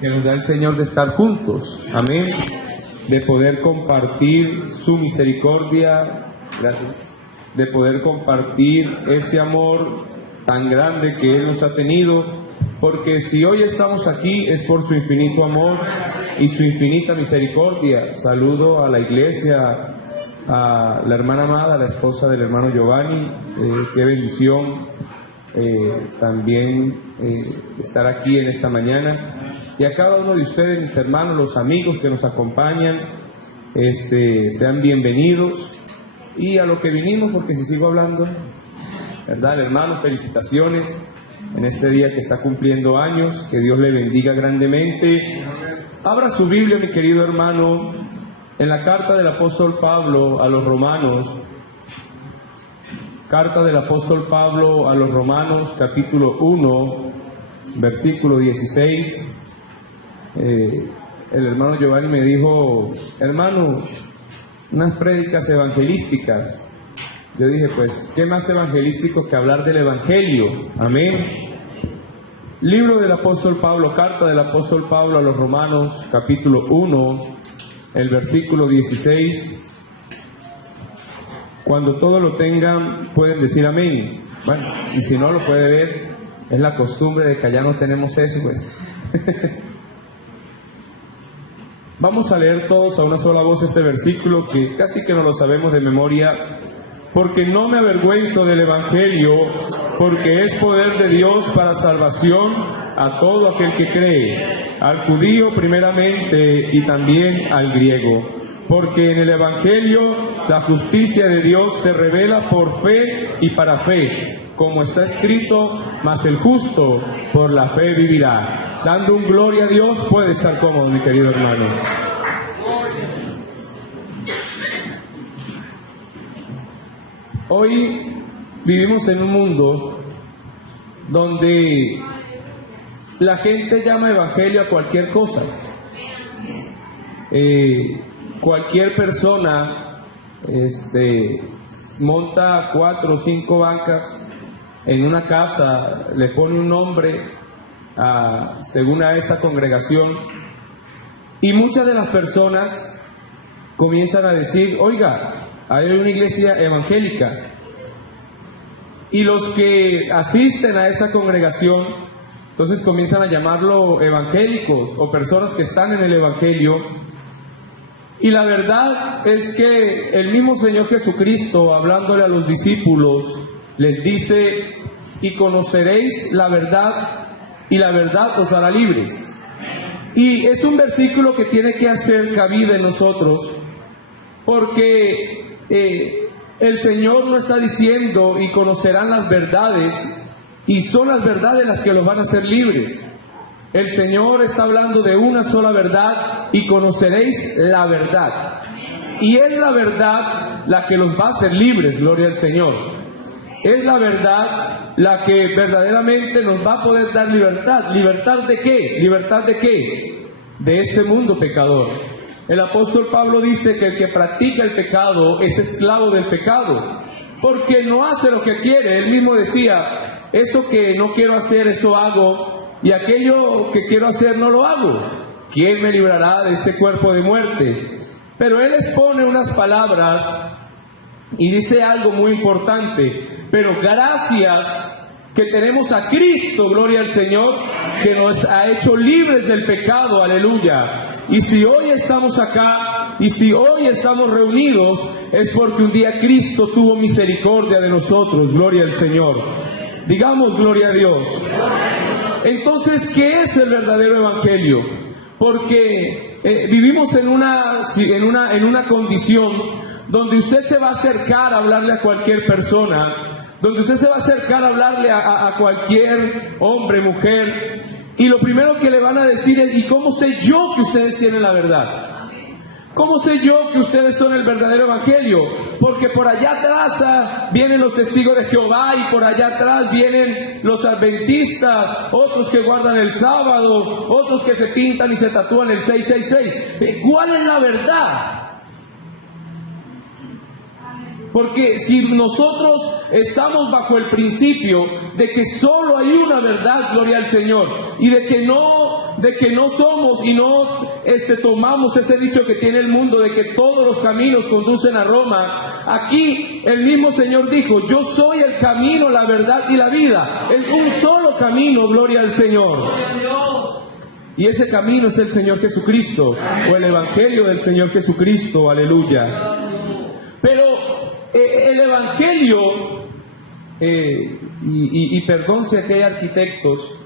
que nos da el Señor de estar juntos, amén, de poder compartir su misericordia, gracias, de poder compartir ese amor tan grande que Él nos ha tenido, porque si hoy estamos aquí es por su infinito amor y su infinita misericordia. Saludo a la iglesia, a la hermana Amada, la esposa del hermano Giovanni, qué bendición también estar aquí en esta mañana, y a cada uno de ustedes, mis hermanos, los amigos que nos acompañan, sean bienvenidos. Y a lo que vinimos, porque si sigo hablando, ¿verdad, hermano? Felicitaciones en este día que está cumpliendo años, que Dios le bendiga grandemente. Abra su Biblia, mi querido hermano, en la carta del apóstol Pablo a los romanos. Carta del apóstol Pablo a los romanos, capítulo 1, versículo 16. El hermano Giovanni me dijo: hermano, unas prédicas evangelísticas. Yo dije, pues, ¿qué más evangelístico que hablar del evangelio? Amén. Libro del apóstol Pablo, carta del apóstol Pablo a los romanos, capítulo 1, el versículo 16. Cuando todo lo tengan, pueden decir amén. Bueno, y si no lo puede ver, es la costumbre de que allá no tenemos eso, pues. Vamos a leer todos a una sola voz este versículo, que casi que no lo sabemos de memoria. Porque no me avergüenzo del evangelio, porque es poder de Dios para salvación a todo aquel que cree, al judío primeramente y también al griego. Porque en el evangelio la justicia de Dios se revela por fe y para fe, como está escrito: mas el justo por la fe vivirá. Dando un gloria a Dios. Puede estar cómodo, mi querido hermano. Hoy vivimos en un mundo donde la gente llama evangelio a cualquier cosa. Cualquier persona monta 4 o 5 bancas en una casa, le pone un nombre según a esa congregación, y muchas de las personas comienzan a decir: oiga, hay una iglesia evangélica. Y los que asisten a esa congregación, entonces comienzan a llamarlo evangélicos o personas que están en el evangelio. Y la verdad es que el mismo Señor Jesucristo, hablándole a los discípulos, les dice: y conoceréis la verdad, y la verdad os hará libres. Y es un versículo que tiene que hacer cabida en nosotros, porque el Señor no está diciendo: y conocerán las verdades, y son las verdades las que los van a hacer libres. El Señor está hablando de una sola verdad: y conoceréis la verdad. Y es la verdad la que los va a hacer libres, gloria al Señor. Es la verdad la que verdaderamente nos va a poder dar libertad. ¿Libertad de qué? ¿Libertad de qué? De ese mundo pecador. El apóstol Pablo dice que el que practica el pecado es esclavo del pecado, porque no hace lo que quiere. Él mismo decía: eso que no quiero hacer, eso hago, y aquello que quiero hacer no lo hago. ¿Quién me librará de este cuerpo de muerte? Pero él expone unas palabras y dice algo muy importante: pero gracias que tenemos a Cristo, gloria al Señor, que nos ha hecho libres del pecado, aleluya. Y si hoy estamos acá, y si hoy estamos reunidos, es porque un día Cristo tuvo misericordia de nosotros, gloria al Señor. Digamos gloria a Dios. Entonces, ¿qué es el verdadero evangelio? Porque vivimos en una condición donde usted se va a acercar a hablarle a cualquier persona, donde usted se va a acercar a hablarle a cualquier hombre, mujer, y lo primero que le van a decir es: ¿y cómo sé yo que ustedes tienen la verdad? ¿Cómo sé yo que ustedes son el verdadero evangelio? Porque por allá atrás vienen los testigos de Jehová, y por allá atrás vienen los adventistas, otros que guardan el sábado, otros que se pintan y se tatúan el 666. ¿Cuál es la verdad? Porque si nosotros estamos bajo el principio de que solo hay una verdad, gloria al Señor, y de que no de que no somos y no tomamos ese dicho que tiene el mundo de que todos los caminos conducen a Roma. Aquí el mismo Señor dijo: yo soy el camino, la verdad y la vida. Es un solo camino, gloria al Señor. Y ese camino es el Señor Jesucristo, o el Evangelio del Señor Jesucristo, aleluya. Pero el Evangelio, y perdón si aquí hay arquitectos,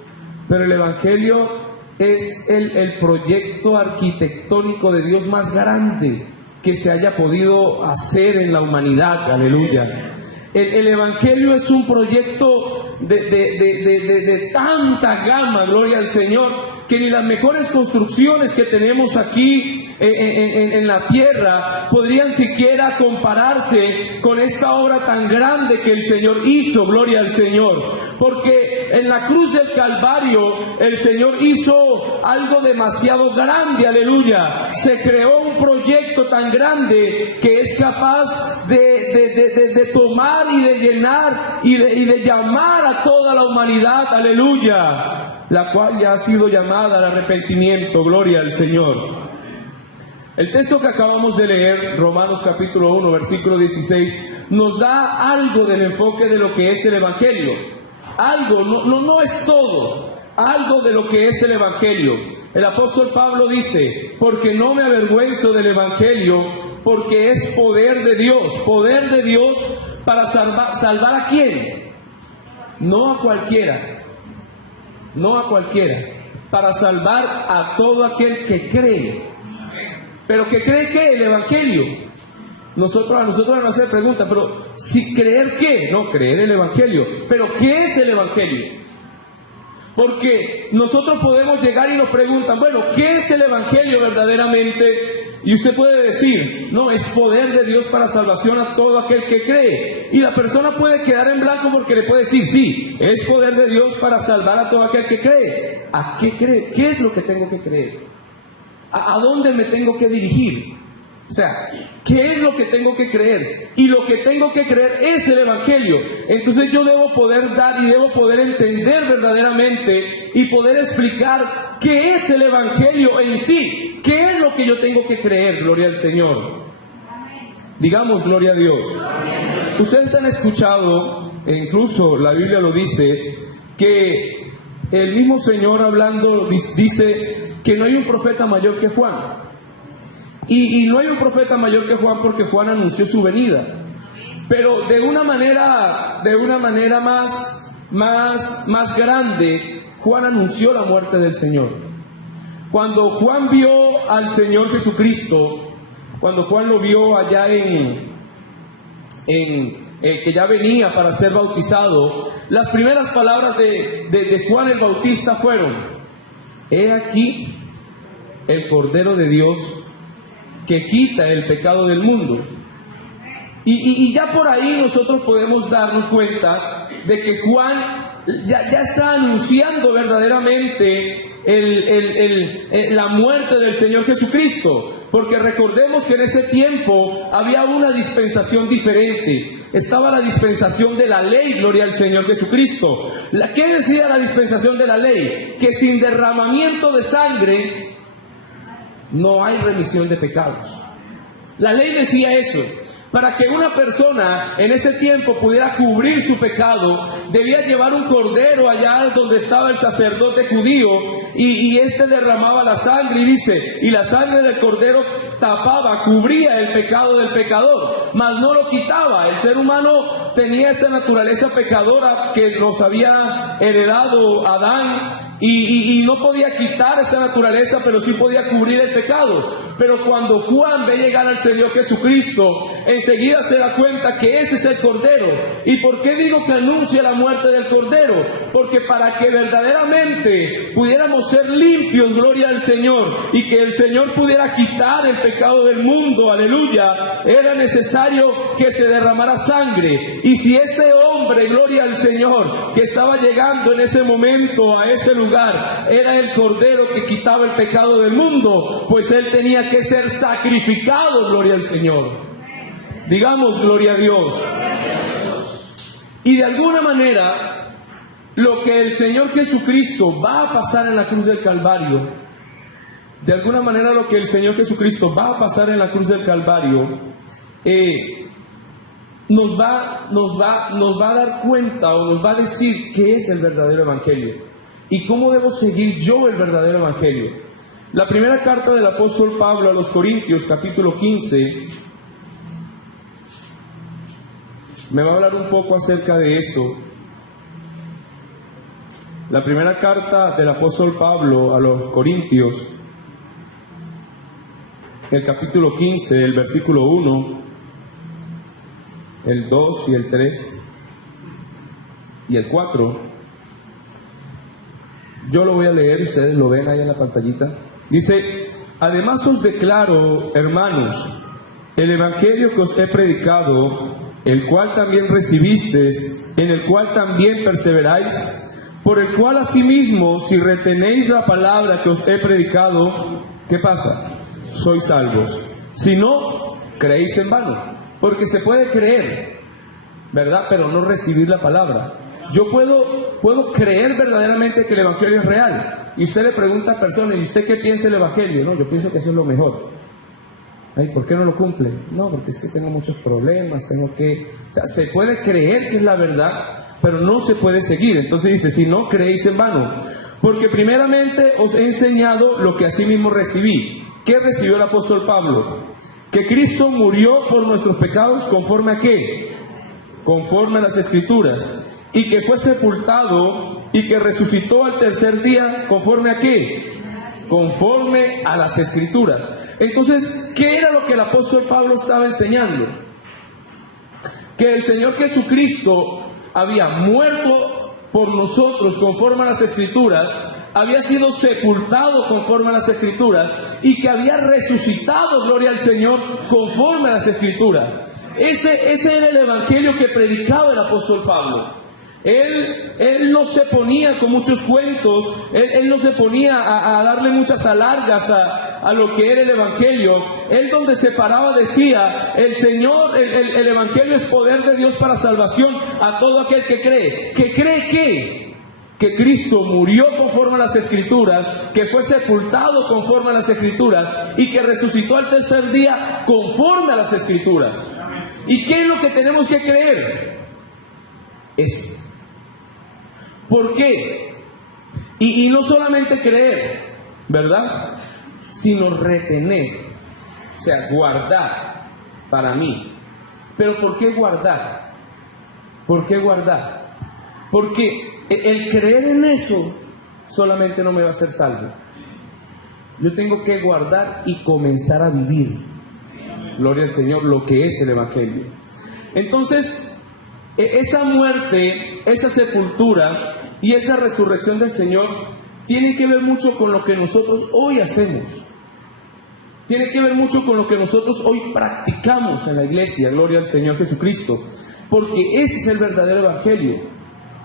pero el Evangelio es el proyecto arquitectónico de Dios más grande que se haya podido hacer en la humanidad, aleluya. El Evangelio es un proyecto de tanta gama, gloria al Señor, que ni las mejores construcciones que tenemos aquí en la tierra podrían siquiera compararse con esta obra tan grande que el Señor hizo, gloria al Señor. Porque en la cruz del Calvario el Señor hizo algo demasiado grande, aleluya. Se creó un proyecto tan grande que es capaz de tomar y de llenar y de llamar a toda la humanidad, aleluya, la cual ya ha sido llamada al arrepentimiento, gloria al Señor. El texto que acabamos de leer, Romanos capítulo 1, versículo 16, nos da algo del enfoque de lo que es el Evangelio. Algo, no es todo, algo de lo que es el Evangelio. El apóstol Pablo dice: porque no me avergüenzo del Evangelio, porque es poder de Dios para salvar ¿a quién? No a cualquiera, para salvar a todo aquel que cree. ¿Pero que cree qué? El Evangelio. A nosotros nos hace pregunta, pero si creer qué, no, creer el Evangelio. Pero ¿qué es el Evangelio? Porque nosotros podemos llegar y nos preguntan, bueno, ¿qué es el Evangelio verdaderamente? Y usted puede decir, no, es poder de Dios para salvación a todo aquel que cree. Y la persona puede quedar en blanco porque le puede decir, sí, es poder de Dios para salvar a todo aquel que cree. ¿A qué cree? ¿Qué es lo que tengo que creer? ¿A dónde me tengo que dirigir? O sea, ¿qué es lo que tengo que creer? Y lo que tengo que creer es el Evangelio. Entonces yo debo poder dar y debo poder entender verdaderamente y poder explicar qué es el Evangelio en sí. ¿Qué es lo que yo tengo que creer? Gloria al Señor. Digamos, gloria a Dios. Ustedes han escuchado, e incluso la Biblia lo dice, que el mismo Señor hablando dice que no hay un profeta mayor que Juan. Y no hay un profeta mayor que Juan porque Juan anunció su venida. Pero de una manera más grande, Juan anunció la muerte del Señor. Cuando Juan vio al Señor Jesucristo, cuando Juan lo vio allá que ya venía para ser bautizado, las primeras palabras de Juan el Bautista fueron: he aquí el Cordero de Dios que quita el pecado del mundo. Y ya por ahí nosotros podemos darnos cuenta de que Juan ya está anunciando verdaderamente la muerte del Señor Jesucristo. Porque recordemos que en ese tiempo había una dispensación diferente. Estaba la dispensación de la ley, gloria al Señor Jesucristo. ¿Qué decía la dispensación de la ley? Que sin derramamiento de sangre no hay remisión de pecados. La ley decía eso. Para que una persona en ese tiempo pudiera cubrir su pecado, debía llevar un cordero allá donde estaba el sacerdote judío, y éste derramaba la sangre, y dice, y la sangre del cordero cubría el pecado del pecador, mas no lo quitaba. El ser humano tenía esa naturaleza pecadora que nos había heredado Adán, y no podía quitar esa naturaleza, pero sí podía cubrir el pecado. Pero cuando Juan ve llegar al Señor Jesucristo, enseguida se da cuenta que ese es el Cordero. ¿Y por qué digo que anuncia la muerte del Cordero? Porque para que verdaderamente pudiéramos ser limpios, gloria al Señor, y que el Señor pudiera quitar el pecado del mundo, aleluya, era necesario que se derramara sangre. Y si ese hombre, gloria al Señor, que estaba llegando en ese momento a ese lugar, era el Cordero que quitaba el pecado del mundo, pues él tenía que ser sacrificado, gloria al Señor. Digamos, gloria a Dios. Y de alguna manera, lo que el Señor Jesucristo va a pasar en la cruz del Calvario, de alguna manera lo que el Señor Jesucristo va a pasar en la cruz del Calvario, nos va a dar cuenta o nos va a decir qué es el verdadero evangelio y cómo debo seguir yo el verdadero evangelio. La primera carta del apóstol Pablo a los Corintios, capítulo 15, me va a hablar un poco acerca de eso. La primera carta del apóstol Pablo a los Corintios, el capítulo 15, el versículo 1, el 2 y el 3 y el 4. Yo lo voy a leer y ustedes lo ven ahí en la pantallita. Dice: además os declaro, hermanos, el evangelio que os he predicado, el cual también recibisteis, en el cual también perseveráis, por el cual asimismo, si retenéis la palabra que os he predicado, ¿qué pasa? Sois salvos. Si no, creéis en vano. Porque se puede creer, ¿verdad? Pero no recibir la palabra. Yo puedo creer verdaderamente que el evangelio es real. Y usted le pregunta a personas: ¿y usted qué piensa del evangelio? No, yo pienso que eso es lo mejor. Ay, ¿por qué no lo cumple? No, porque es que tengo muchos problemas, tengo que... O sea, se puede creer que es la verdad, pero no se puede seguir. Entonces dice: si no, creéis en vano. Porque primeramente os he enseñado lo que asimismo recibí. ¿Qué recibió el apóstol Pablo? Que Cristo murió por nuestros pecados, ¿conforme a qué? Conforme a las Escrituras. Y que fue sepultado y que resucitó al tercer día, ¿conforme a qué? Conforme a las Escrituras. Entonces, ¿qué era lo que el apóstol Pablo estaba enseñando? Que el Señor Jesucristo había muerto por nosotros conforme a las Escrituras, había sido sepultado conforme a las Escrituras y que había resucitado, gloria al Señor, conforme a las Escrituras. Ese era el evangelio que predicaba el apóstol Pablo. Él no se ponía con muchos cuentos, él no se ponía a darle muchas alargas a lo que era el evangelio. Él, donde se paraba, decía: el Señor, el evangelio es poder de Dios para salvación a todo aquel que cree. ¿Que cree que Cristo murió conforme a las Escrituras, que fue sepultado conforme a las Escrituras y que resucitó al tercer día conforme a las Escrituras? ¿Y qué es lo que tenemos que creer? Eso. ¿Por qué? Y no solamente creer, ¿verdad? Sino retener, o sea, guardar para mí. ¿Pero por qué guardar? ¿Por qué guardar? Porque el creer en eso solamente no me va a hacer salvo. Yo tengo que guardar y comenzar a vivir, gloria al Señor, lo que es el evangelio. Entonces, esa muerte, esa sepultura y esa resurrección del Señor tiene que ver mucho con lo que nosotros hoy hacemos. Tiene que ver mucho con lo que nosotros hoy practicamos en la iglesia, gloria al Señor Jesucristo. Porque ese es el verdadero evangelio.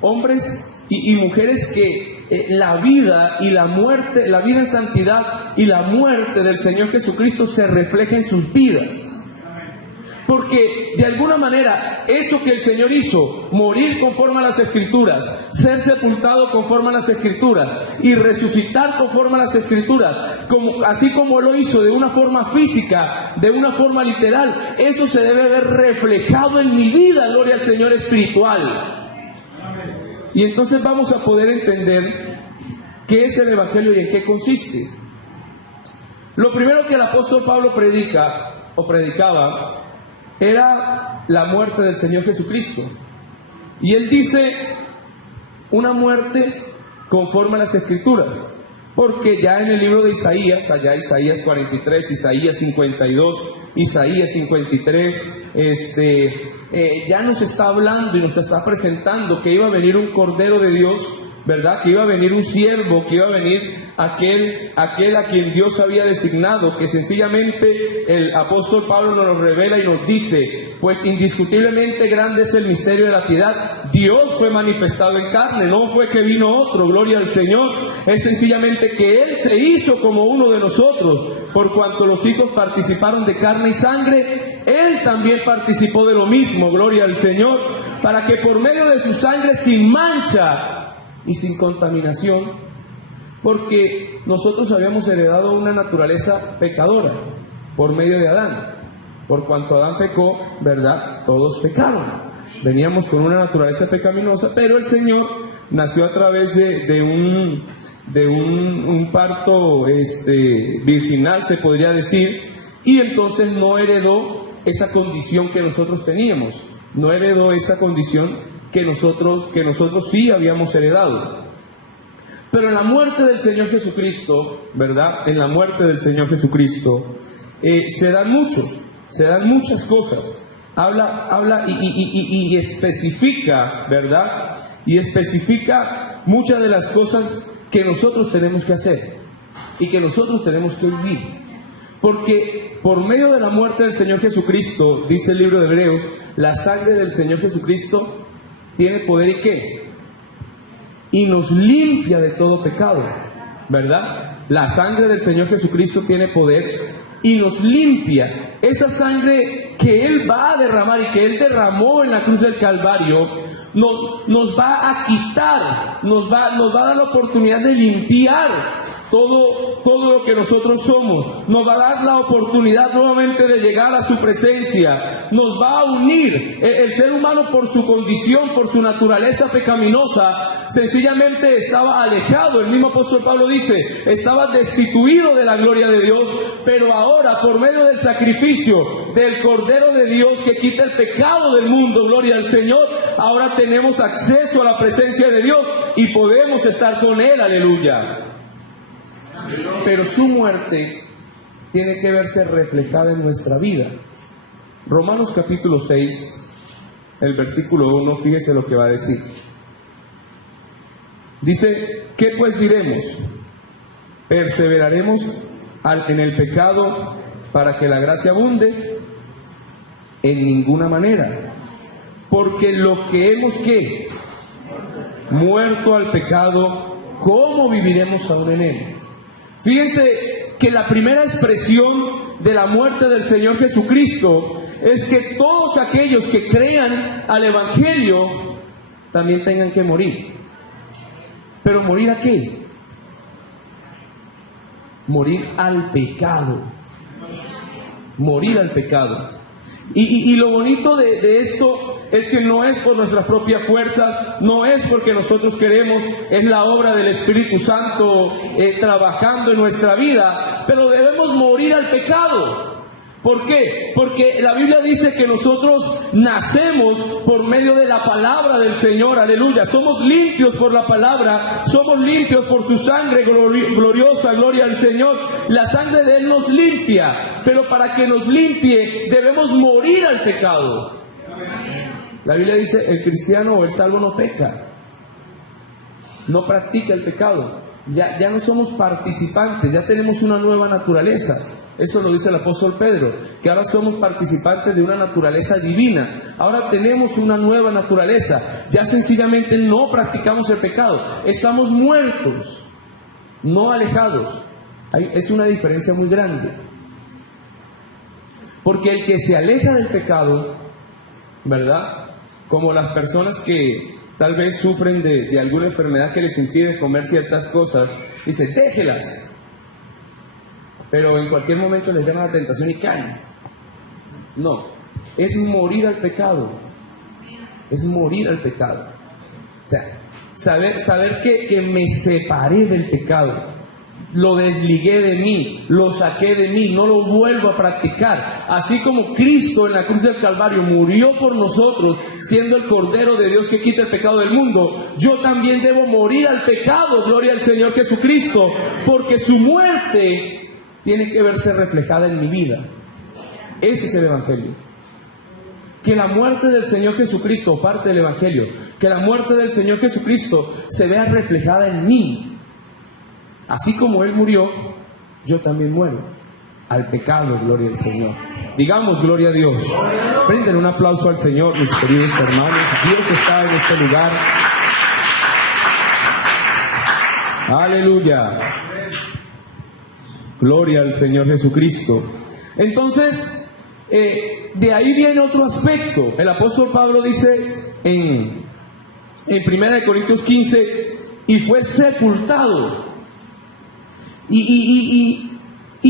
Hombres y mujeres que la vida y la muerte, la vida en santidad y la muerte del Señor Jesucristo se refleja en sus vidas. Porque de alguna manera eso que el Señor hizo, morir conforme a las Escrituras, ser sepultado conforme a las Escrituras y resucitar conforme a las Escrituras, así como lo hizo de una forma física, de una forma literal, eso se debe ver reflejado en mi vida, gloria al Señor, espiritual. Y entonces vamos a poder entender qué es el evangelio y en qué consiste. Lo primero que el apóstol Pablo predicaba era la muerte del Señor Jesucristo. Y él dice: una muerte conforme a las Escrituras. Porque ya en el libro de Isaías, allá Isaías 43, Isaías 52, Isaías 53, ya nos está hablando y nos está presentando que iba a venir un Cordero de Dios, ¿verdad? Que iba a venir un siervo, que iba a venir aquel a quien Dios había designado, que sencillamente el apóstol Pablo nos lo revela y nos dice: pues indiscutiblemente grande es el misterio de la piedad. Dios fue manifestado en carne, no fue que vino otro, gloria al Señor. Es sencillamente que Él se hizo como uno de nosotros. Por cuanto los hijos participaron de carne y sangre, Él también participó de lo mismo, gloria al Señor, para que por medio de su sangre sin mancha y sin contaminación, porque nosotros habíamos heredado una naturaleza pecadora por medio de Adán. Por cuanto Adán pecó, ¿verdad? Todos pecaron. Veníamos con una naturaleza pecaminosa, pero el Señor nació a través de un parto virginal, se podría decir, y entonces no heredó esa condición que nosotros teníamos, no heredó esa condición que nosotros sí habíamos heredado. Pero en la muerte del Señor Jesucristo, ¿verdad? En la muerte del Señor Jesucristo se dan muchas cosas. Habla y especifica, ¿verdad? Y especifica muchas de las cosas que nosotros tenemos que hacer y que nosotros tenemos que vivir. Porque por medio de la muerte del Señor Jesucristo, dice el libro de Hebreos, la sangre del Señor Jesucristo tiene poder ¿y qué? Y nos limpia de todo pecado, ¿verdad? La sangre del Señor Jesucristo tiene poder y nos limpia. Esa sangre que Él va a derramar y que Él derramó en la cruz del Calvario, nos va a quitar, nos va a dar la oportunidad de limpiar todo lo que nosotros somos. Nos va a dar la oportunidad nuevamente de llegar a su presencia. Nos va a unir. El ser humano, por su condición, por su naturaleza pecaminosa, sencillamente estaba alejado. El mismo apóstol Pablo dice, estaba destituido de la gloria de Dios, pero ahora, por medio del sacrificio del Cordero de Dios que quita el pecado del mundo, gloria al Señor, ahora tenemos acceso a la presencia de Dios y podemos estar con Él, aleluya. Pero su muerte tiene que verse reflejada en nuestra vida. Romanos capítulo 6, el versículo 1, fíjese lo que va a decir. Dice, ¿qué pues diremos? ¿Perseveraremos en el pecado para que la gracia abunde? En ninguna manera. Porque lo que hemos ¿qué? Muerto al pecado, ¿cómo viviremos aún en él? Fíjense que la primera expresión de la muerte del Señor Jesucristo es que todos aquellos que crean al Evangelio también tengan que morir. ¿Pero morir a qué? Morir al pecado. Morir al pecado. Y lo bonito de esto es que no es por nuestras propias fuerzas, no es porque nosotros queremos, es la obra del Espíritu Santo trabajando en nuestra vida, pero debemos morir al pecado. ¿Por qué? Porque la Biblia dice que nosotros nacemos por medio de la palabra del Señor, aleluya. Somos limpios por la palabra, somos limpios por su sangre gloriosa, gloria al Señor. La sangre de Él nos limpia, pero para que nos limpie debemos morir al pecado. La Biblia dice, el cristiano o el salvo no peca, no practica el pecado. Ya no somos participantes, ya tenemos una nueva naturaleza. Eso lo dice el apóstol Pedro, que ahora somos participantes de una naturaleza divina. Ahora tenemos una nueva naturaleza. Ya sencillamente no practicamos el pecado. Estamos muertos, no alejados. Es una diferencia muy grande. Porque el que se aleja del pecado, ¿verdad? Como las personas que tal vez sufren de alguna enfermedad que les impide comer ciertas cosas, dice, déjelas. Pero en cualquier momento les llama la tentación y caen. No, es morir al pecado. Es morir al pecado. O sea, saber que me separé del pecado, lo desligué de mí, lo saqué de mí, no lo vuelvo a practicar. Así como Cristo en la cruz del Calvario murió por nosotros, siendo el Cordero de Dios que quita el pecado del mundo, yo también debo morir al pecado, gloria al Señor Jesucristo, porque su muerte tiene que verse reflejada en mi vida. Ese es el Evangelio. Que la muerte del Señor Jesucristo, parte del Evangelio, que la muerte del Señor Jesucristo se vea reflejada en mí. Así como Él murió, yo también muero al pecado, gloria al Señor. Digamos gloria a Dios. Brinden un aplauso al Señor, mis queridos hermanos. Dios está en este lugar. Aleluya. Gloria al Señor Jesucristo. Entonces, de ahí viene otro aspecto. El apóstol Pablo dice en 1 Corintios 15 y fue sepultado. Y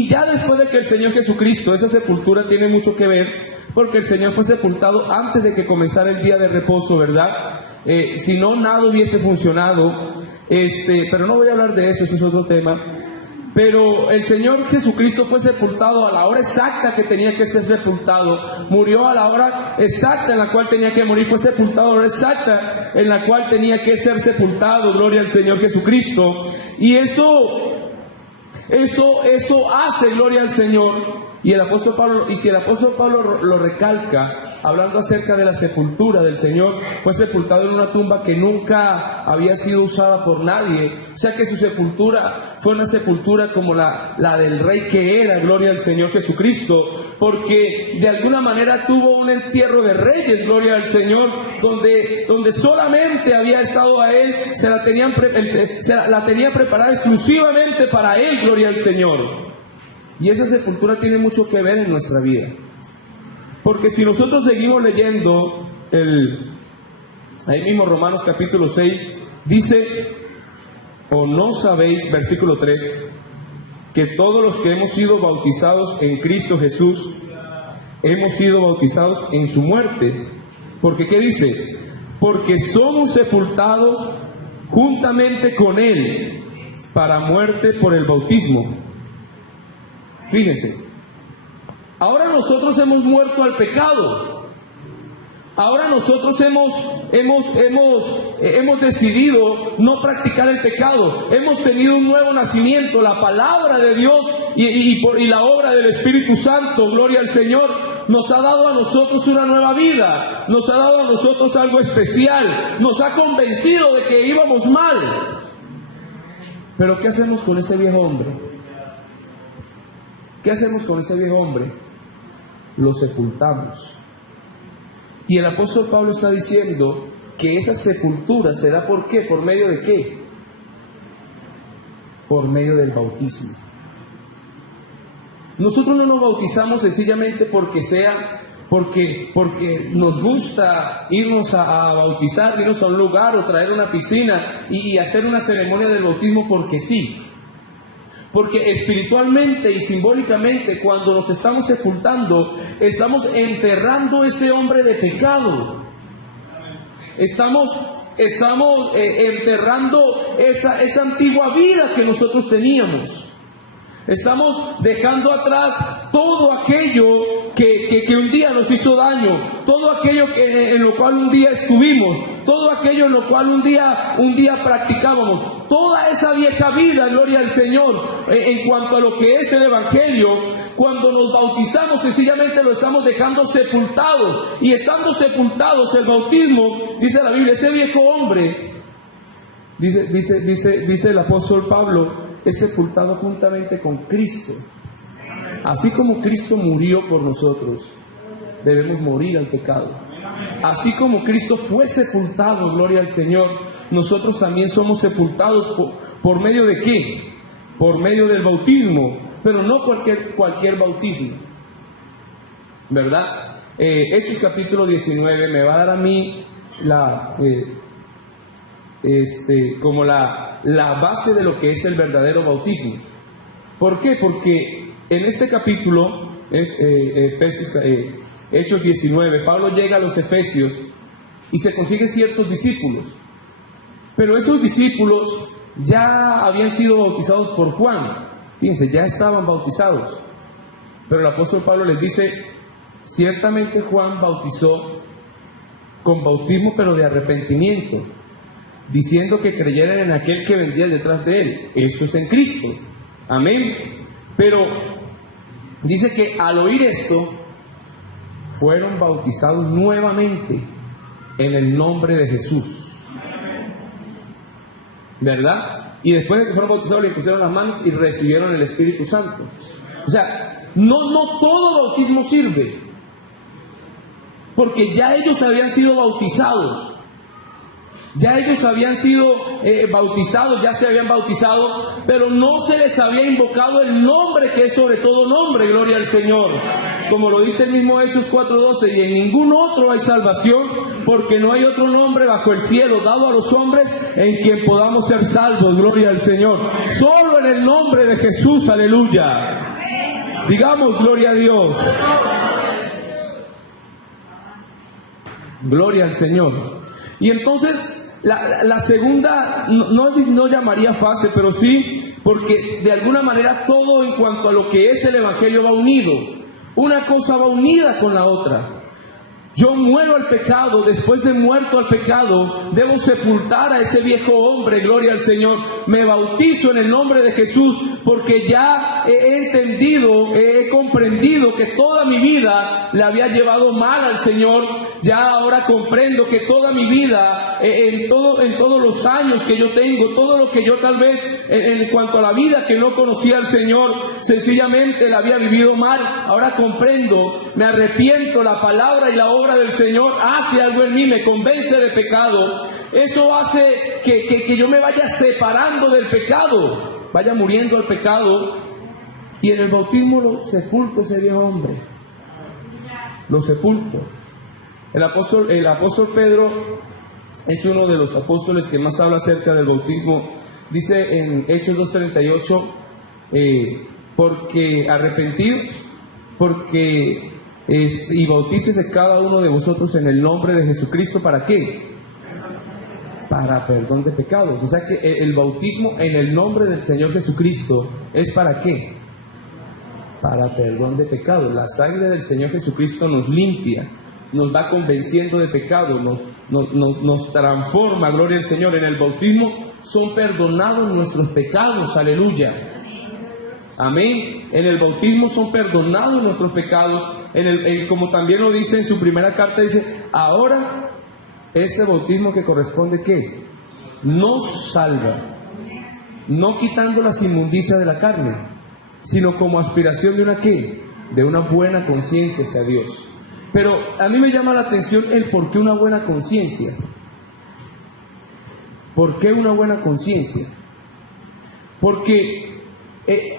ya después de que el Señor Jesucristo, esa sepultura tiene mucho que ver, porque el Señor fue sepultado antes de que comenzara el día de reposo, ¿verdad? Si no, nada hubiese funcionado. Pero no voy a hablar de eso, ese es otro tema. Pero el Señor Jesucristo fue sepultado a la hora exacta que tenía que ser sepultado, murió a la hora exacta en la cual tenía que morir, fue sepultado a la hora exacta en la cual tenía que ser sepultado, gloria al Señor Jesucristo. Y eso hace gloria al Señor. Y el apóstol Pablo, y si el apóstol Pablo lo recalca, hablando acerca de la sepultura del Señor, fue sepultado en una tumba que nunca había sido usada por nadie. O sea que su sepultura fue una sepultura como la del rey que era, gloria al Señor Jesucristo, porque de alguna manera tuvo un entierro de reyes, gloria al Señor, donde solamente había estado a él, la tenía preparada exclusivamente para él, gloria al Señor. Y esa sepultura tiene mucho que ver en nuestra vida. Porque si nosotros seguimos leyendo ahí mismo Romanos capítulo 6, dice, o no sabéis, versículo 3, que todos los que hemos sido bautizados en Cristo Jesús, hemos sido bautizados en su muerte. Porque, ¿qué dice? Porque somos sepultados juntamente con Él para muerte por el bautismo. Fíjense, ahora nosotros hemos muerto al pecado. Ahora nosotros hemos decidido no practicar el pecado. Hemos tenido un nuevo nacimiento, la palabra de Dios y la obra del Espíritu Santo, gloria al Señor, nos ha dado a nosotros una nueva vida, nos ha dado a nosotros algo especial, nos ha convencido de que íbamos mal. Pero ¿qué hacemos con ese viejo hombre? ¿Qué hacemos con ese viejo hombre? Lo sepultamos. Y el apóstol Pablo está diciendo que esa sepultura se da ¿por qué? ¿Por medio de qué? Por medio del bautismo. Nosotros no nos bautizamos sencillamente porque nos gusta irnos a bautizar, irnos a un lugar o traer una piscina y hacer una ceremonia del bautismo porque sí. Porque espiritualmente y simbólicamente, cuando nos estamos sepultando, estamos enterrando ese hombre de pecado. Estamos enterrando esa antigua vida que nosotros teníamos. Estamos dejando atrás todo aquello que un día nos hizo daño, todo aquello en lo cual un día estuvimos, todo aquello en lo cual un día practicábamos, toda esa vieja vida, gloria al Señor, en cuanto a lo que es el Evangelio. Cuando nos bautizamos, sencillamente lo estamos dejando sepultados, y estando sepultados, el bautismo, dice la Biblia, ese viejo hombre, dice el apóstol Pablo, es sepultado juntamente con Cristo. Así como Cristo murió por nosotros, debemos morir al pecado. Así como Cristo fue sepultado, gloria al Señor, nosotros también somos sepultados por medio de ¿qué? Por medio del bautismo, pero no cualquier bautismo, ¿verdad? Hechos capítulo 19 me va a dar a mí como la base de lo que es el verdadero bautismo. ¿Por qué? Porque en este capítulo, Hechos 19, Pablo llega a los Efesios y se consigue ciertos discípulos. Pero esos discípulos ya habían sido bautizados por Juan. Fíjense, ya estaban bautizados. Pero el apóstol Pablo les dice, ciertamente Juan bautizó con bautismo pero de arrepentimiento, diciendo que creyeran en aquel que vendría detrás de él. Esto es en Cristo. Amén. Pero dice que al oír esto, fueron bautizados nuevamente en el nombre de Jesús. ¿Verdad? Y después de que fueron bautizados, le pusieron las manos y recibieron el Espíritu Santo. O sea, no todo bautismo sirve, porque ya ellos habían sido bautizados. Ya ellos habían sido bautizados, ya se habían bautizado, pero no se les había invocado el nombre que es sobre todo nombre, gloria al Señor. Como lo dice el mismo Hechos 4:12, y en ningún otro hay salvación, porque no hay otro nombre bajo el cielo dado a los hombres en quien podamos ser salvos. Gloria al Señor. Solo en el nombre de Jesús, aleluya. Digamos gloria a Dios. Gloria al Señor. Y entonces la segunda, no llamaría fase, pero sí, porque de alguna manera todo en cuanto a lo que es el Evangelio va unido. Una cosa va unida con la otra. Yo muero al pecado, después de muerto al pecado, debo sepultar a ese viejo hombre, gloria al Señor. Me bautizo en el nombre de Jesús, porque ya he entendido, he comprendido que toda mi vida le había llevado mal al Señor. Ya ahora comprendo que toda mi vida, en todos los años que yo tengo, todo lo que yo tal vez, en cuanto a la vida que no conocía al Señor, sencillamente la había vivido mal. Ahora comprendo, me arrepiento, la palabra y la obra del Señor hace algo en mí, me convence de pecado. Eso hace que yo me vaya separando del pecado, vaya muriendo al pecado, y en el bautismo lo sepulto ese viejo hombre, lo sepulto. El apóstol Pedro es uno de los apóstoles que más habla acerca del bautismo. Dice en Hechos 2:38, porque arrepentidos, porque y bautícese cada uno de vosotros en el nombre de Jesucristo. ¿Para qué? Para perdón de pecados. O sea que el bautismo en el nombre del Señor Jesucristo es ¿para qué? Para perdón de pecados. La sangre del Señor Jesucristo nos limpia, nos va convenciendo de pecado, nos transforma, gloria al Señor. En el bautismo son perdonados nuestros pecados, aleluya. Amén. En el bautismo son perdonados nuestros pecados. Como también lo dice en su primera carta, dice, ahora ese bautismo que corresponde, ¿qué? Nos salva, no quitando las inmundicias de la carne, sino como aspiración de una ¿qué? De una buena conciencia hacia Dios. Pero a mí me llama la atención el por qué una buena conciencia. ¿Por qué una buena conciencia? Porque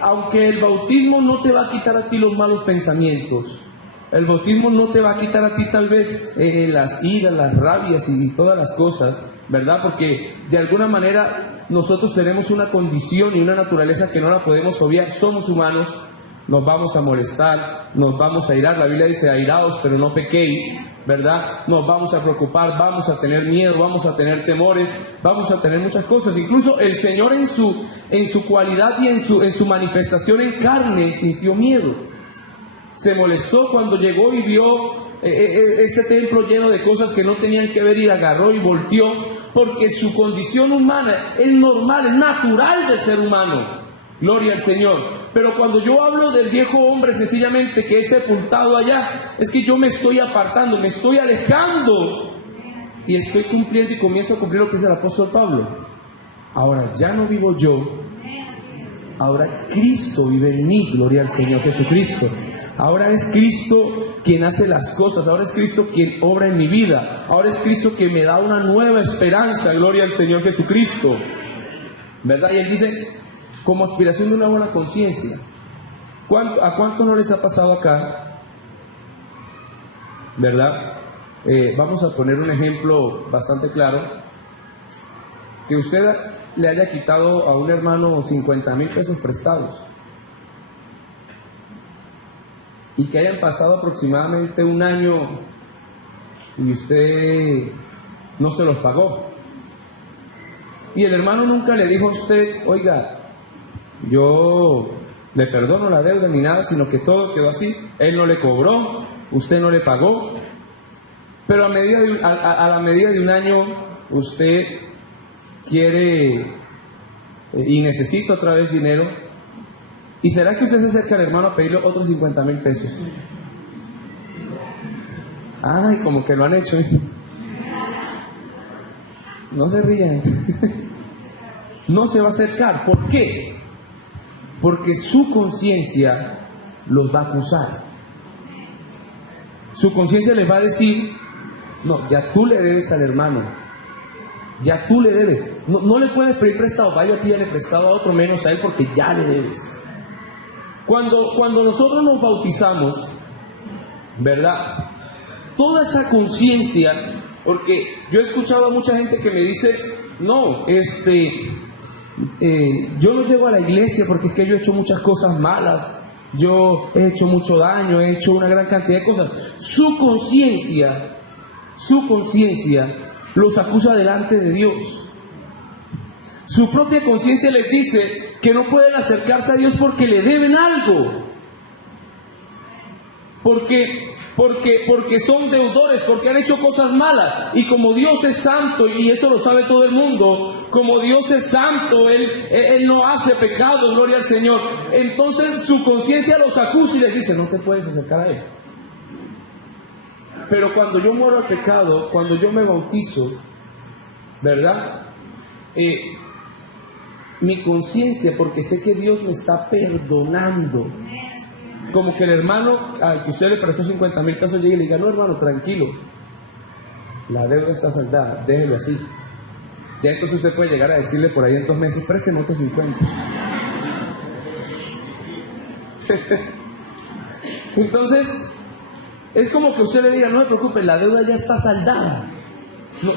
aunque el bautismo no te va a quitar a ti los malos pensamientos, el bautismo no te va a quitar a ti tal vez las iras, las rabias y todas las cosas, ¿verdad? Porque de alguna manera nosotros tenemos una condición y una naturaleza que no la podemos obviar. Somos humanos, nos vamos a molestar, nos vamos a irar. La Biblia dice, airaos, pero no pequéis, ¿verdad? Nos vamos a preocupar, vamos a tener miedo, vamos a tener temores, vamos a tener muchas cosas. Incluso el Señor en su cualidad y en su manifestación en carne sintió miedo. Se molestó cuando llegó y vio ese templo lleno de cosas que no tenían que ver, y agarró y volteó, porque su condición humana es normal, es natural del ser humano. Gloria al Señor. Pero cuando yo hablo del viejo hombre sencillamente que es sepultado allá, es que yo me estoy apartando, me estoy alejando, y estoy cumpliendo y comienzo a cumplir lo que dice el apóstol Pablo. Ahora ya no vivo yo, ahora Cristo vive en mí. Gloria al Señor Jesucristo. Ahora es Cristo quien hace las cosas, ahora es Cristo quien obra en mi vida, ahora es Cristo quien me da una nueva esperanza. Gloria al Señor Jesucristo, ¿verdad? Y él dice, como aspiración de una buena conciencia. ¿A cuánto no les ha pasado acá? ¿Verdad? Vamos a poner un ejemplo bastante claro. Que usted le haya quitado a un hermano 50,000 pesos prestados, y que hayan pasado aproximadamente un año y usted no se los pagó. Y el hermano nunca le dijo a usted, oiga, yo le perdono la deuda ni nada, sino que todo quedó así. Él no le cobró, usted no le pagó, pero a la medida de un año usted quiere y necesita otra vez dinero. ¿Y será que usted se acerca al hermano a pedirle otros 50,000 pesos? Ay, como que lo han hecho. No se rían. No se va a acercar. ¿Por qué? Porque su conciencia los va a acusar. Su conciencia les va a decir, no, ya tú le debes al hermano, ya tú le debes, no le puedes pedir prestado, vaya a pedirle prestado a otro, menos a él, porque ya le debes. Cuando nosotros nos bautizamos, ¿verdad? Toda esa conciencia, Porque yo he escuchado a mucha gente que me dice, no, yo no llego a la iglesia porque es que yo he hecho muchas cosas malas, yo he hecho mucho daño, he hecho una gran cantidad de cosas. Su conciencia los acusa delante de Dios. Su propia conciencia les dice que no pueden acercarse a Dios porque le deben algo. Porque son deudores, porque han hecho cosas malas. Y como Dios es santo, y eso lo sabe todo el mundo, como Dios es santo, Él no hace pecado, gloria al Señor. Entonces su conciencia los acusa y les dice, no te puedes acercar a Él. Pero cuando yo muero al pecado, cuando yo me bautizo, ¿verdad? Mi conciencia, porque sé que Dios me está perdonando. Como que el hermano al que usted le prestó 50,000 pesos llegue y le diga, no hermano, tranquilo, la deuda está saldada, déjelo así. Ya entonces usted puede llegar a decirle por ahí en 2 meses, présteme otros 50. Entonces, es como que usted le diga, no me preocupe, la deuda ya está saldada.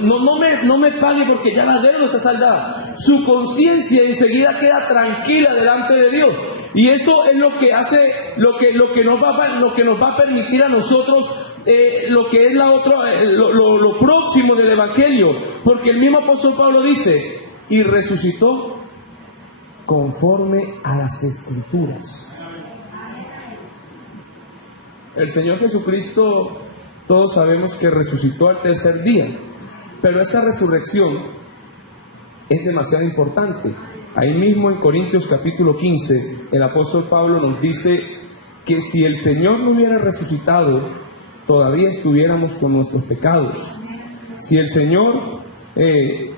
No me pague porque ya la deuda está saldada. Su conciencia enseguida queda tranquila delante de Dios. Y eso es lo que hace, lo que nos va a permitir a nosotros lo que es lo próximo del Evangelio. Porque el mismo apóstol Pablo dice, y resucitó conforme a las Escrituras. El Señor Jesucristo, todos sabemos que resucitó al tercer día. Pero esa resurrección es demasiado importante. Ahí mismo en Corintios capítulo 15, el apóstol Pablo nos dice que si el Señor no hubiera resucitado, todavía estuviéramos con nuestros pecados. Si el Señor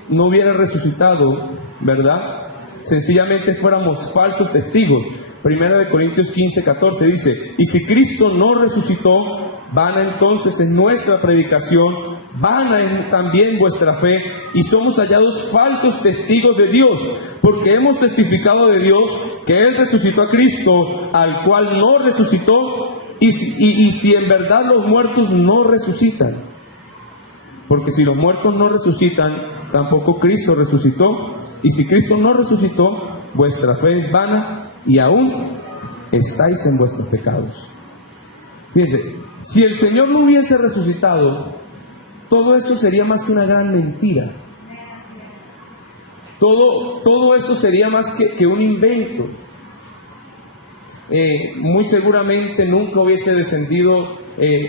no hubiera resucitado, ¿verdad? Sencillamente fuéramos falsos testigos. Primera de Corintios 15, 14 dice, y si Cristo no resucitó, vana entonces es nuestra predicación, vana es también vuestra fe, y somos hallados falsos testigos de Dios, porque hemos testificado de Dios que Él resucitó a Cristo, al cual no resucitó, y si en verdad los muertos no resucitan, porque si los muertos no resucitan, tampoco Cristo resucitó, y si Cristo no resucitó, vuestra fe es vana, y aún estáis en vuestros pecados. Fíjense, si el Señor no hubiese resucitado, todo eso sería más que una gran mentira. Todo eso sería más que un invento. Muy seguramente nunca hubiese descendido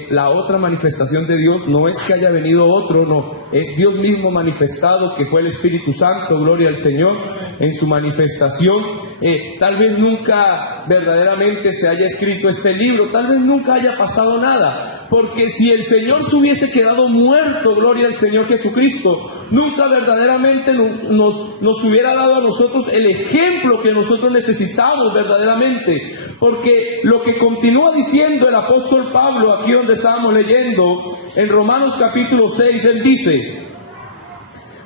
la otra manifestación de Dios. No es que haya venido otro, no, es Dios mismo manifestado, que fue el Espíritu Santo, gloria al Señor, en su manifestación. Tal vez nunca verdaderamente se haya escrito este libro, tal vez nunca haya pasado nada, porque si el Señor se hubiese quedado muerto, gloria al Señor Jesucristo, nunca verdaderamente nos hubiera dado a nosotros el ejemplo que nosotros necesitamos verdaderamente. Porque lo que continúa diciendo el apóstol Pablo, aquí donde estábamos leyendo, en Romanos capítulo 6, él dice,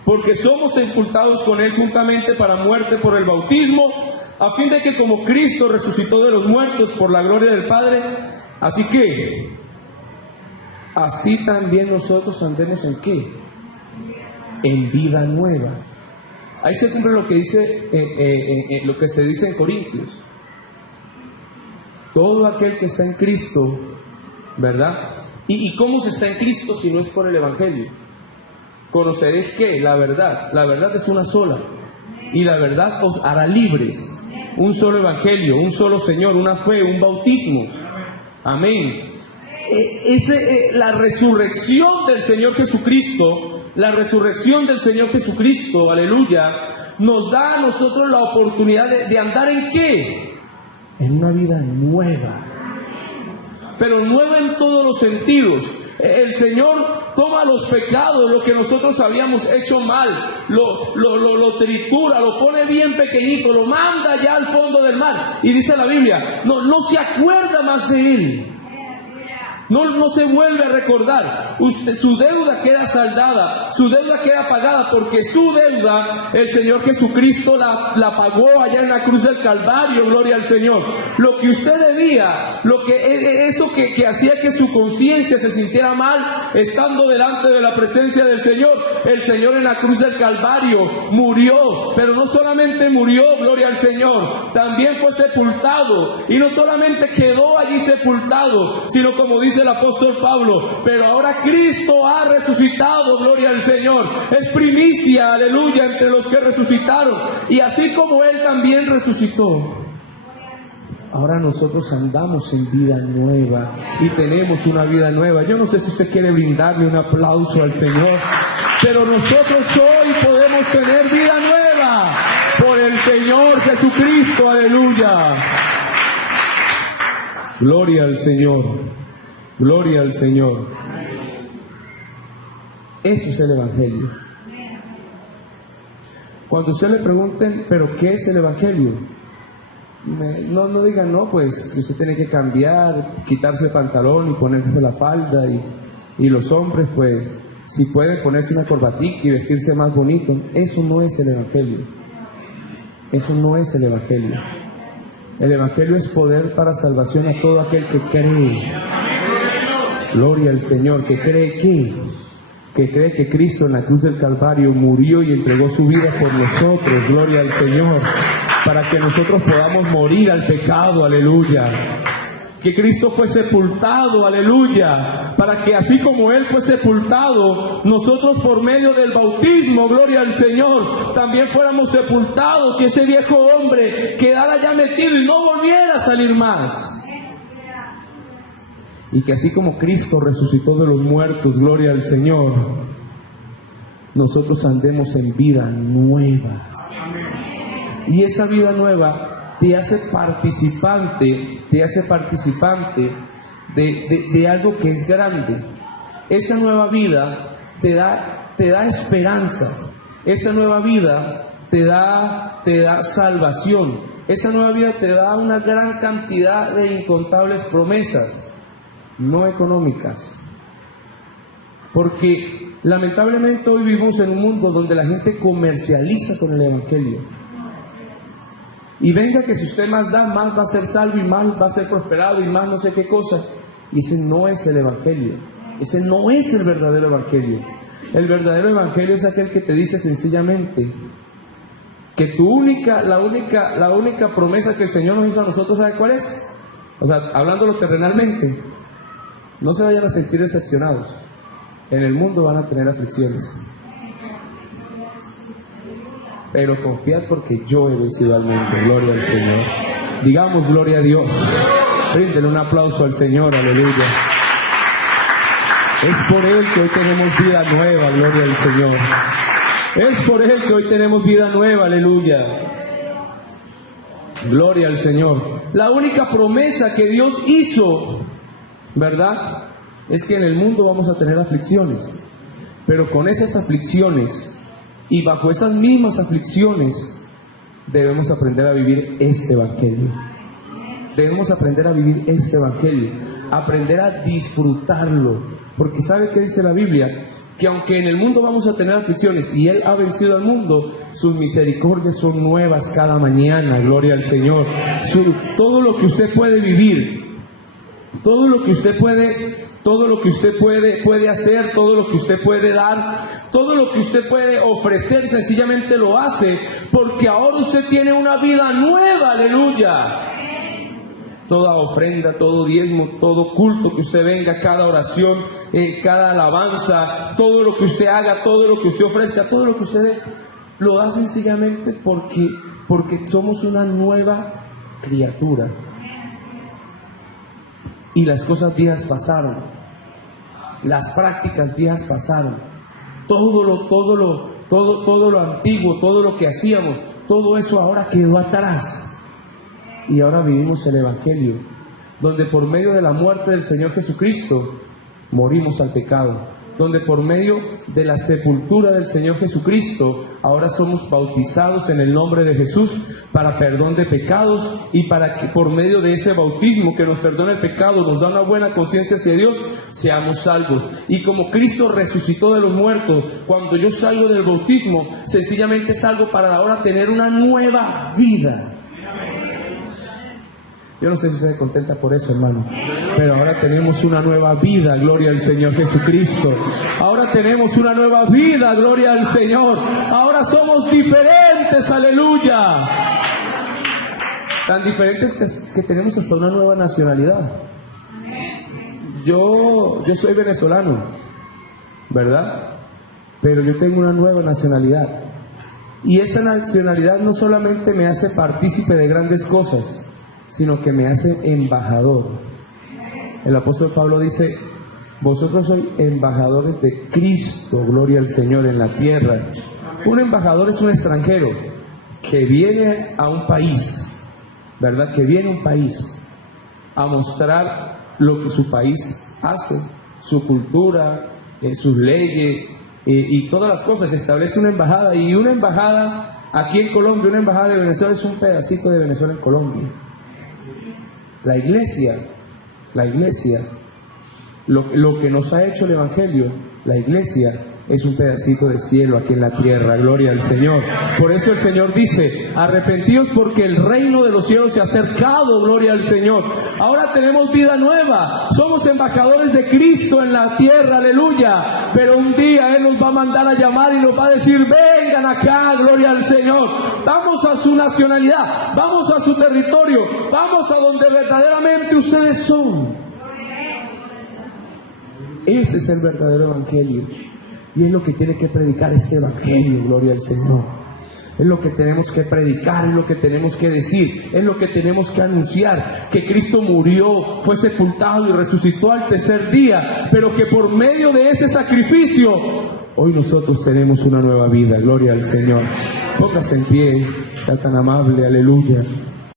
porque somos sepultados con Él juntamente para muerte por el bautismo, a fin de que como Cristo resucitó de los muertos por la gloria del Padre, así también nosotros andemos en ¿qué? En vida nueva. Ahí se cumple lo que dice, lo que se dice en Corintios. Todo aquel que está en Cristo, ¿verdad? ¿Y cómo se está en Cristo si no es por el Evangelio? Conoceréis que la verdad es una sola, y la verdad os hará libres. Un solo Evangelio, un solo Señor, una fe, un bautismo. Amén. La resurrección del Señor Jesucristo, aleluya, nos da a nosotros la oportunidad de andar en ¿qué? En una vida nueva, pero nueva en todos los sentidos. El Señor toma los pecados, lo que nosotros habíamos hecho mal, lo tritura, lo pone bien pequeñito, lo manda ya al fondo del mar, y dice la Biblia, no se acuerda más de él. No se vuelve a recordar. Su deuda queda saldada, su deuda queda pagada, porque su deuda el Señor Jesucristo la pagó allá en la cruz del Calvario, gloria al Señor. Lo que usted debía, eso que hacía que su conciencia se sintiera mal estando delante de la presencia del Señor, el Señor en la cruz del Calvario murió, pero no solamente murió, gloria al Señor, también fue sepultado, y no solamente quedó allí sepultado, sino como dice el apóstol Pablo, pero ahora Cristo ha resucitado, gloria al Señor, es primicia, aleluya, entre los que resucitaron, y así como Él también resucitó, ahora nosotros andamos en vida nueva y tenemos una vida nueva. Yo no sé si usted quiere brindarle un aplauso al Señor, pero nosotros hoy podemos tener vida nueva por el Señor Jesucristo, aleluya. Gloria al Señor, gloria al Señor. Eso es el Evangelio. Cuando usted le pregunten, ¿pero qué es el Evangelio? No digan, no, pues usted tiene que cambiar, quitarse el pantalón y ponerse la falda, y los hombres, pues, si pueden ponerse una corbatica y vestirse más bonito. Eso no es el Evangelio. Eso no es el Evangelio. El Evangelio es poder para salvación a todo aquel que cree. Gloria al Señor, que cree que Cristo en la cruz del Calvario murió y entregó su vida por nosotros. Gloria al Señor, para que nosotros podamos morir al pecado, aleluya. Que Cristo fue sepultado, aleluya, para que así como Él fue sepultado, nosotros por medio del bautismo, gloria al Señor, también fuéramos sepultados y ese viejo hombre quedara ya metido y no volviera a salir más. Y que así como Cristo resucitó de los muertos, gloria al Señor, nosotros andemos en vida nueva. Y esa vida nueva te hace participante de algo que es grande. Esa nueva vida te da esperanza. Esa nueva vida te da salvación. Esa nueva vida te da una gran cantidad de incontables promesas, no económicas. Porque lamentablemente hoy vivimos en un mundo donde la gente comercializa con el Evangelio. Y venga que si usted más da, más va a ser salvo y más va a ser prosperado y más no sé qué cosa. Y ese no es el Evangelio. Ese no es el verdadero Evangelio. El verdadero Evangelio es aquel que te dice sencillamente que la única promesa que el Señor nos hizo a nosotros, ¿sabe cuál es? O sea, hablándolo terrenalmente, no se vayan a sentir decepcionados. En el mundo van a tener aflicciones, pero confiad porque yo he vencido al mundo. Gloria al Señor. Digamos gloria a Dios. Bríndele un aplauso al Señor, aleluya. Es por Él que hoy tenemos vida nueva, gloria al Señor. Es por Él que hoy tenemos vida nueva, aleluya. Gloria al Señor. La única promesa que Dios hizo, ¿verdad?, es que en el mundo vamos a tener aflicciones, pero con esas aflicciones y bajo esas mismas aflicciones debemos aprender a vivir este Evangelio. Debemos aprender a vivir este Evangelio, aprender a disfrutarlo, porque ¿sabe qué dice la Biblia? Que aunque en el mundo vamos a tener aflicciones y Él ha vencido al mundo, sus misericordias son nuevas cada mañana, gloria al Señor. Todo lo que usted puede vivir, todo lo que usted puede hacer, todo lo que usted puede dar, todo lo que usted puede ofrecer, sencillamente lo hace, porque ahora usted tiene una vida nueva, aleluya. Toda ofrenda, todo diezmo, todo culto que usted venga, cada oración, cada alabanza, todo lo que usted haga, todo lo que usted ofrezca, todo lo que usted dé, lo da sencillamente porque somos una nueva criatura. Y las cosas viejas pasaron, las prácticas viejas pasaron, todo lo antiguo, todo lo que hacíamos, todo eso ahora quedó atrás. Y ahora vivimos el Evangelio, donde por medio de la muerte del Señor Jesucristo morimos al pecado, donde por medio de la sepultura del Señor Jesucristo, ahora somos bautizados en el nombre de Jesús para perdón de pecados, y para que por medio de ese bautismo que nos perdona el pecado, nos da una buena conciencia hacia Dios, seamos salvos. Y como Cristo resucitó de los muertos, cuando yo salgo del bautismo, sencillamente salgo para ahora tener una nueva vida. Yo no sé si se contenta por eso, hermano, pero ahora tenemos una nueva vida, gloria al Señor Jesucristo. Ahora tenemos una nueva vida, gloria al Señor. Ahora somos diferentes, aleluya. Tan diferentes que tenemos hasta una nueva nacionalidad. Yo soy venezolano, ¿verdad? Pero yo tengo una nueva nacionalidad. Y esa nacionalidad no solamente me hace partícipe de grandes cosas, sino que me hace embajador. El apóstol Pablo dice: vosotros sois embajadores de Cristo, gloria al Señor, en la tierra. Un embajador es un extranjero que viene a un país, ¿verdad? Que viene a un país a mostrar lo que su país hace, su cultura, sus leyes y todas las cosas. Se establece una embajada, y una embajada aquí en Colombia, una embajada de Venezuela es un pedacito de Venezuela en Colombia. La iglesia, lo que nos ha hecho el Evangelio, la iglesia es un pedacito de cielo aquí en la tierra, gloria al Señor. Por eso el Señor dice: arrepentíos porque el reino de los cielos se ha acercado, gloria al Señor. Ahora tenemos vida nueva, somos embajadores de Cristo en la tierra, aleluya. Pero un día Él nos va a mandar a llamar y nos va a decir: vengan acá, gloria al Señor. Vamos a su nacionalidad, vamos a su territorio, vamos a donde verdaderamente ustedes son. Ese es el verdadero evangelio. Y es lo que tiene que predicar este evangelio, gloria al Señor. Es lo que tenemos que predicar, es lo que tenemos que decir, es lo que tenemos que anunciar: que Cristo murió, fue sepultado y resucitó al tercer día, pero que por medio de ese sacrificio hoy nosotros tenemos una nueva vida, gloria al Señor. Póngase en pie, está tan amable, aleluya.